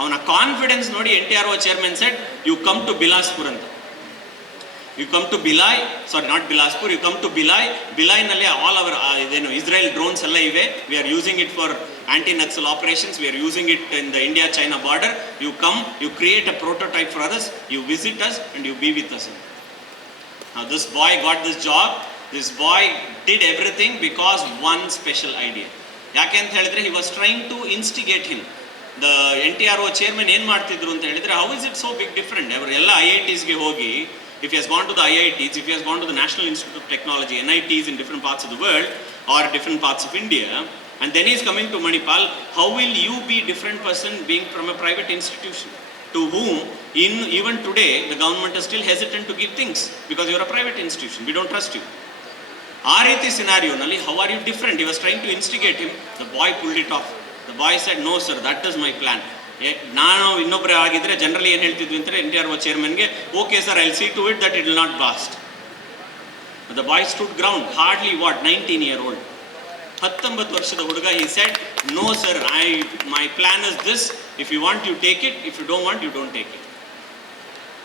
ಅವನ ಕಾನ್ಫಿಡೆನ್ಸ್ ನೋಡಿ NTRO chairman said you come to Bilaspur ಅಂತ. You come to Bhilai, sorry not Bilaspur, you come to ಬಿಲಾಯ್ನಲ್ಲಿ all our ಇದೇನು Israel drones ಎಲ್ಲ ಇವೆ. We are using it for anti Naxal operations, we are using it in the India-China border. You come, you create a prototype for us, you visit us and you be with us. Now this boy got this job, this boy did everything because one special idea. ಯಾಕೆ ಅಂತ ಹೇಳಿದ್ರೆ he was trying to instigate him. The NTRO chairman ಏನು ಮಾಡ್ತಿದ್ರು ಅಂತ ಹೇಳಿದ್ರೆ, how is it so big different? ಅವರು ಎಲ್ಲ IITsಗೆ ಹೋಗಿ, if he has gone to the IITs, if he has gone to the National Institute of Technology, NITs in different parts of the world or different parts of India, and then he is coming to Manipal, how will you be different person being from a private institution to whom even today the government is still hesitant to give things because you are a private institution, we don't trust you. ಆ ರೀತಿ ಸಿನಾರಿಯೋನಲ್ಲಿ how are you different? He was trying to instigate him. The boy pulled it off. The boy said, no sir, that is my plan. ನಾನು ಇನ್ನೊಬ್ಬರೇ ಆಗಿದ್ರೆ ಜನರಲಿ ಏನು ಹೇಳ್ತಿದ್ವಿ ಅಂದರೆ NTRO ಚೇರ್ಮನ್ಗೆ, okay sir I will see to it that it will not blast. The boy stood ground, hardly 19 year old, 19 ವರ್ಷದ ಹುಡುಗ. he said, no sir, my plan is this, if you want you take it, if you don't want you don't take it.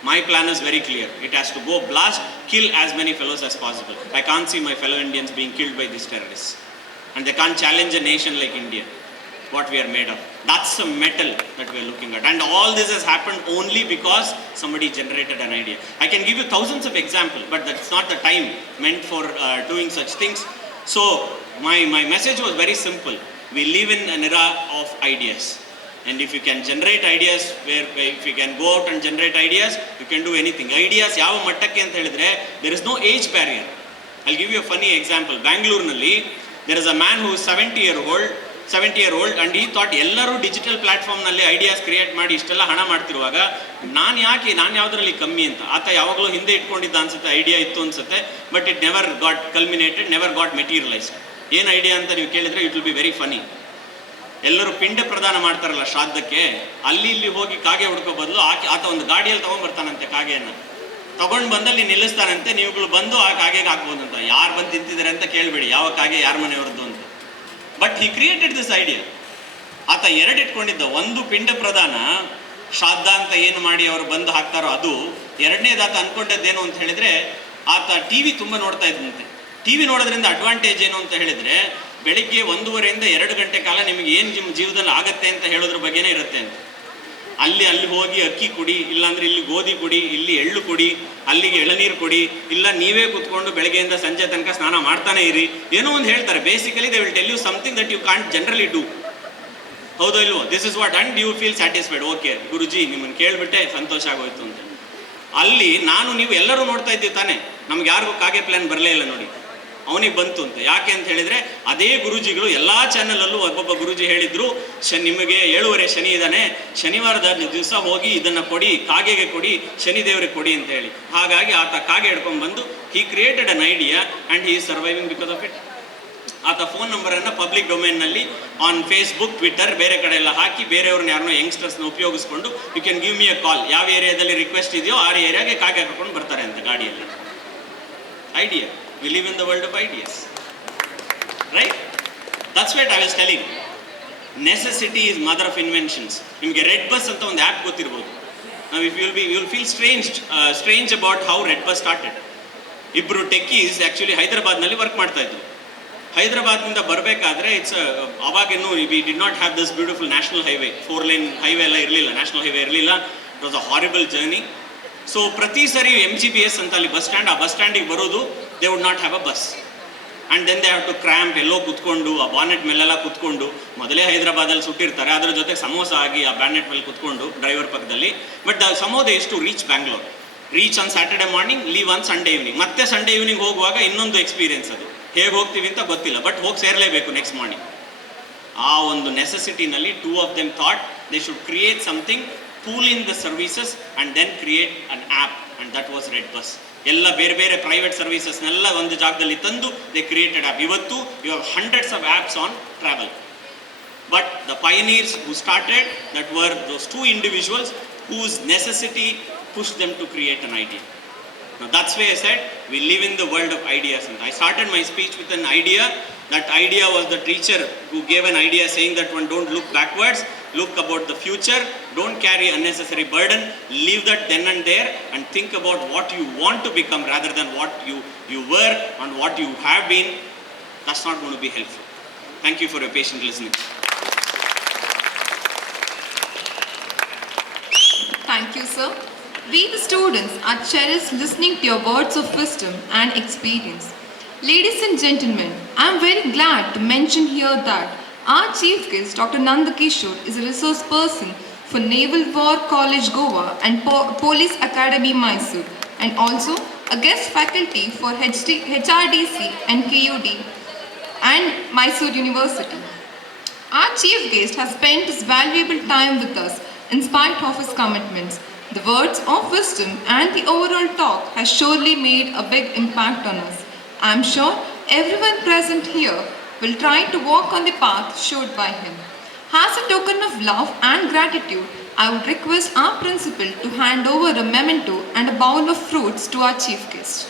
My plan is very clear, it has to go blast, kill as many fellows as possible. I can't see my fellow Indians being killed by these terrorists, and they can't challenge a nation like India, what we are made of. That's the metal that we are looking at, and all this has happened only because somebody generated an idea. I can give you thousands of examples, but that's not the time meant for doing such things. So my message was very simple. We live in an era of ideas, and if you can generate ideas, if you can go out and generate ideas, you can do anything. Ideas ಯಾವ ಮಟ್ಟಕ್ಕೆ ಅಂತ ಹೇಳಿದ್ರೆ, there is no age barrier. I'll give you a funny example. Bangalore ನಲ್ಲಿ there is a man who is 70 year old and he thought ಎಲ್ಲರೂ ಡಿಜಿಟಲ್ ಪ್ಲಾಟ್ಫಾರ್ಮ್ನಲ್ಲಿ ideas create ಮಾಡಿ ಇಷ್ಟೆಲ್ಲ ಹಣ ಮಾಡ್ತಿರುವಾಗ ನಾನು ಯಾವುದರಲ್ಲಿ ಕಮ್ಮಿ ಅಂತ ಆತ ಯಾವಾಗಲೂ ಹಿಂದೆ ಇಟ್ಕೊಂಡಿದ್ದ ಅನ್ಸುತ್ತೆ. ಐಡಿಯಾ ಇತ್ತು ಅನ್ಸುತ್ತೆ, but it never got culminated, never got materialised. ಏನು ಐಡಿಯಾ ಅಂತ ನೀವು ಕೇಳಿದ್ರೆ it will be very funny. ಎಲ್ಲರೂ ಪಿಂಡ ಪ್ರದಾನ ಮಾಡ್ತಾರಲ್ಲ ಶ್ರಾದ್ದಕ್ಕೆ, ಅಲ್ಲಿ ಇಲ್ಲಿ ಹೋಗಿ ಕಾಗೆ ಹುಡ್ಕೋ ಬದಲು ಆತ ಒಂದು ಗಾಡಿಯಲ್ಲಿ ತೊಗೊಂಡ್ಬರ್ತಾನಂತೆ, ಕಾಗೆಯನ್ನು ತಗೊಂಡು ಬಂದಲ್ಲಿ ನಿಲ್ಲಿಸ್ತಾನಂತೆ. ನೀವುಗಳು ಬಂದು ಆ ಕಾಗೆಗೆ ಹಾಕ್ಬೋದಂತ. ಯಾರು ಬಂದು ತಿಂತಿದ್ದಾರೆ ಅಂತ ಕೇಳಬೇಡಿ, ಯಾವ ಕಾಗೆ ಯಾರ ಮನೆಯವ್ರದ್ದು ಅಂತ. But he created this idea. ಆತ ಎರಡು ಇಟ್ಕೊಂಡಿದ್ದ, ಒಂದು ಪಿಂಡ ಪ್ರದಾನ ಶ್ರಾದ್ದ ಅಂತ ಏನು ಮಾಡಿ ಅವರು ಬಂದು ಹಾಕ್ತಾರೋ ಅದು. ಎರಡನೇದು ಆತ ಅನ್ಕೊಂಡದ್ದೇನು ಅಂತ ಹೇಳಿದ್ರೆ, ಆತ TV ತುಂಬ ನೋಡ್ತಾ ಇದ್ದಂತೆ. TV ನೋಡೋದ್ರಿಂದ ಅಡ್ವಾಂಟೇಜ್ ಏನು ಅಂತ ಹೇಳಿದ್ರೆ, ಬೆಳಿಗ್ಗೆ 1:30 2 ಗಂಟೆ ಕಾಲ ನಿಮಗೆ ಏನು ಜೀವನದಲ್ಲಿ ಆಗತ್ತೆ ಅಂತ ಹೇಳೋದ್ರ ಬಗ್ಗೆನೇ ಇರುತ್ತೆ ಅಂತ. ಅಲ್ಲಿ ಹೋಗಿ ಅಕ್ಕಿ ಕೊಡಿ, ಇಲ್ಲಾಂದ್ರೆ ಇಲ್ಲಿ ಗೋಧಿ ಕೊಡಿ, ಇಲ್ಲಿ ಎಳ್ಳು ಕೊಡಿ, ಅಲ್ಲಿಗೆ ಎಳನೀರು ಕೊಡಿ, ಇಲ್ಲ ನೀವೇ ಕೂತ್ಕೊಂಡು ಬೆಳಗ್ಗೆಯಿಂದ ಸಂಜೆ ತನಕ ಸ್ನಾನ ಮಾಡ್ತಾನೆ ಇರಿ, ಏನೋ ಒಂದು ಹೇಳ್ತಾರೆ. Basically they will tell you something that you can't generally do. ಹೌದೋ ಇಲ್ವೋ? This is what, and you feel satisfied. Okay Guruji, ನಿಮ್ಮನ್ನು ಕೇಳಿಬಿಟ್ಟೆ ಸಂತೋಷ ಆಗೋಯ್ತು ಅಂತ. ಅಲ್ಲಿ ನೀವು ಎಲ್ಲರೂ ನೋಡ್ತಾ ಇದ್ದೀವಿ ತಾನೆ, ನಮ್ಗೆ ಯಾರಿಗೂ ಕಾಗೆ ಪ್ಲಾನ್ ಬರಲೇ ಇಲ್ಲ ನೋಡಿ, ಅವನಿಗೆ ಬಂತು ಅಂತ. ಯಾಕೆ ಅಂತ ಹೇಳಿದ್ರೆ, ಅದೇ ಗುರೂಜಿಗಳು ಎಲ್ಲ ಚಾನಲಲ್ಲೂ ಒಬ್ಬೊಬ್ಬ ಗುರೂಜಿ ಹೇಳಿದ್ರು, ನಿಮಗೆ 7 ಶನಿ ಇದ್ದಾನೆ, ಶನಿವಾರದ ದಿವಸ ಹೋಗಿ ಇದನ್ನು ಕೊಡಿ, ಕಾಗೆಗೆ ಕೊಡಿ, ಶನಿದೇವರಿಗೆ ಕೊಡಿ ಅಂತ ಹೇಳಿ. ಹಾಗಾಗಿ ಆತ ಕಾಗೆ ಹಿಡ್ಕೊಂಡು ಬಂದು ಹಿ created an idea and he is surviving because of it. ಆತ ಫೋನ್ ನಂಬರನ್ನು ಪಬ್ಲಿಕ್ ಡೊಮೇನ್ನಲ್ಲಿ ಆನ್ ಫೇಸ್ಬುಕ್, ಟ್ವಿಟರ್, ಬೇರೆ ಕಡೆ ಎಲ್ಲ ಹಾಕಿ ಬೇರೆಯವ್ರನ್ನ ಯಾರನ್ನೋ ಯಂಗ್ಸ್ಟರ್ಸ್ನ ಉಪಯೋಗಿಸ್ಕೊಂಡು, ಯು ಕ್ಯಾನ್ ಗಿವ್ ಮಿ ಅ ಕಾಲ್, ಯಾವ ಏರಿಯಾದಲ್ಲಿ ರಿಕ್ವೆಸ್ಟ್ ಇದೆಯೋ ಆ ಏರಿಯಾಗೆ ಕಾಗೆ ಹಾಕೊಂಡು ಬರ್ತಾರೆ ಅಂತ ಗಾಡಿಯಲ್ಲಿ. Idea. We live in the world of ideas, right? That's what I was telling. Necessity is mother of inventions. ನಿಮಗೆ ರೆಡ್ ಬಸ್ ಅಂತ ಒಂದು ಆ್ಯಪ್ ಗೊತ್ತಿರ್ಬೋದು. Now if you will feel strange about how red bus started. ಇಬ್ಬರು ಟೆಕ್ಕೀಸ್ ಆ್ಯಕ್ಚುಲಿ ಹೈದರಾಬಾದ್ನಲ್ಲಿ ವರ್ಕ್ ಮಾಡ್ತಾ ಇದ್ರು. ಹೈದರಾಬಾದ್ನಿಂದ ಬರಬೇಕಾದ್ರೆ ಅವಾಗೇನು we did not have this beautiful national highway, 4 lane highway ಎಲ್ಲ ಇರಲಿಲ್ಲ, ನ್ಯಾಷನಲ್ ಹೈವೇ ಇರಲಿಲ್ಲ. It was a horrible journey. So ಪ್ರತಿ ಸರಿ MGBS ಅಂತ ಅಲ್ಲಿ ಬಸ್ ಸ್ಟ್ಯಾಂಡ್, ಆ ಬಸ್ ಸ್ಟ್ಯಾಂಡಿಗೆ ಬರೋದು, they would not have a bus, and then they have to cramp, ಎಲ್ಲೋ ಕುತ್ಕೊಂಡು ಆ ಬಾನೆಟ್ ಮೇಲೆಲ್ಲ ಕುತ್ಕೊಂಡು, ಮೊದಲೇ ಹೈದರಾಬಾದಲ್ಲಿ ಸುಟ್ಟಿರ್ತಾರೆ, ಅದರ ಜೊತೆ ಸಮೋಸ ಆಗಿ ಆ ಬಾನೆಟ್ ಮೇಲೆ ಕುತ್ಕೊಂಡು ಡ್ರೈವರ್ ಪಕ್ಕದಲ್ಲಿ. But somehow they used to reach Bangalore, reach on Saturday morning, leave on Sunday evening. ಮತ್ತೆ ಸಂಡೇ ಈವ್ನಿಂಗ್ ಹೋಗುವಾಗ ಇನ್ನೊಂದು ಎಕ್ಸ್ಪೀರಿಯನ್ಸ್ ಅದು. ಹೇಗೆ ಹೋಗ್ತೀವಿ ಅಂತ ಗೊತ್ತಿಲ್ಲ, ಬಟ್ ಹೋಗಿ ಸೇರಲೇಬೇಕು ನೆಕ್ಸ್ಟ್ ಮಾರ್ನಿಂಗ್. ಆ ಒಂದು ನೆಸೆಸಿಟಿನಲ್ಲಿ 2 of them thought they should create something, pool in the services and then create an app, and that was Red Bus. ಎಲ್ಲ ಬೇರೆ ಪ್ರೈವೇಟ್ ಸರ್ವಿಸಸ್ನೆಲ್ಲ ಒಂದು ಜಾಗದಲ್ಲಿ ತಂದು ದೇ ಕ್ರಿಯೇಟೆಡ್ ಆ್ಯಪ್. ಇವತ್ತು you have hundreds of apps on travel. But the pioneers who started, that were those 2 individuals whose necessity pushed them to create an idea. Now that's why I said we live in the world of ideas. And I started my speech with an idea. That idea was the teacher who gave an idea saying that one don't look backwards, look about the future, don't carry unnecessary burden, leave that then and there and think about what you want to become rather than what you were and what you have been. That's not going to be helpful. Thank you for your patient listening. Thank you, sir. We, the students, are cherished listening to your words of wisdom and experience. Ladies and gentlemen, I am very glad to mention here that our chief guest, Dr. Nanda Kishore, is a resource person for Naval War College Goa and Police Academy Mysore, and also a guest faculty for HRDC and KUD and Mysore University. Our chief guest has spent his valuable time with us in spite of his commitments. The words of wisdom and the overall talk has surely made a big impact on us. I am sure everyone present here will try to walk on the path showed by him. As a token of love and gratitude, I would request our principal to hand over a memento and a bowl of fruits to our chief guest.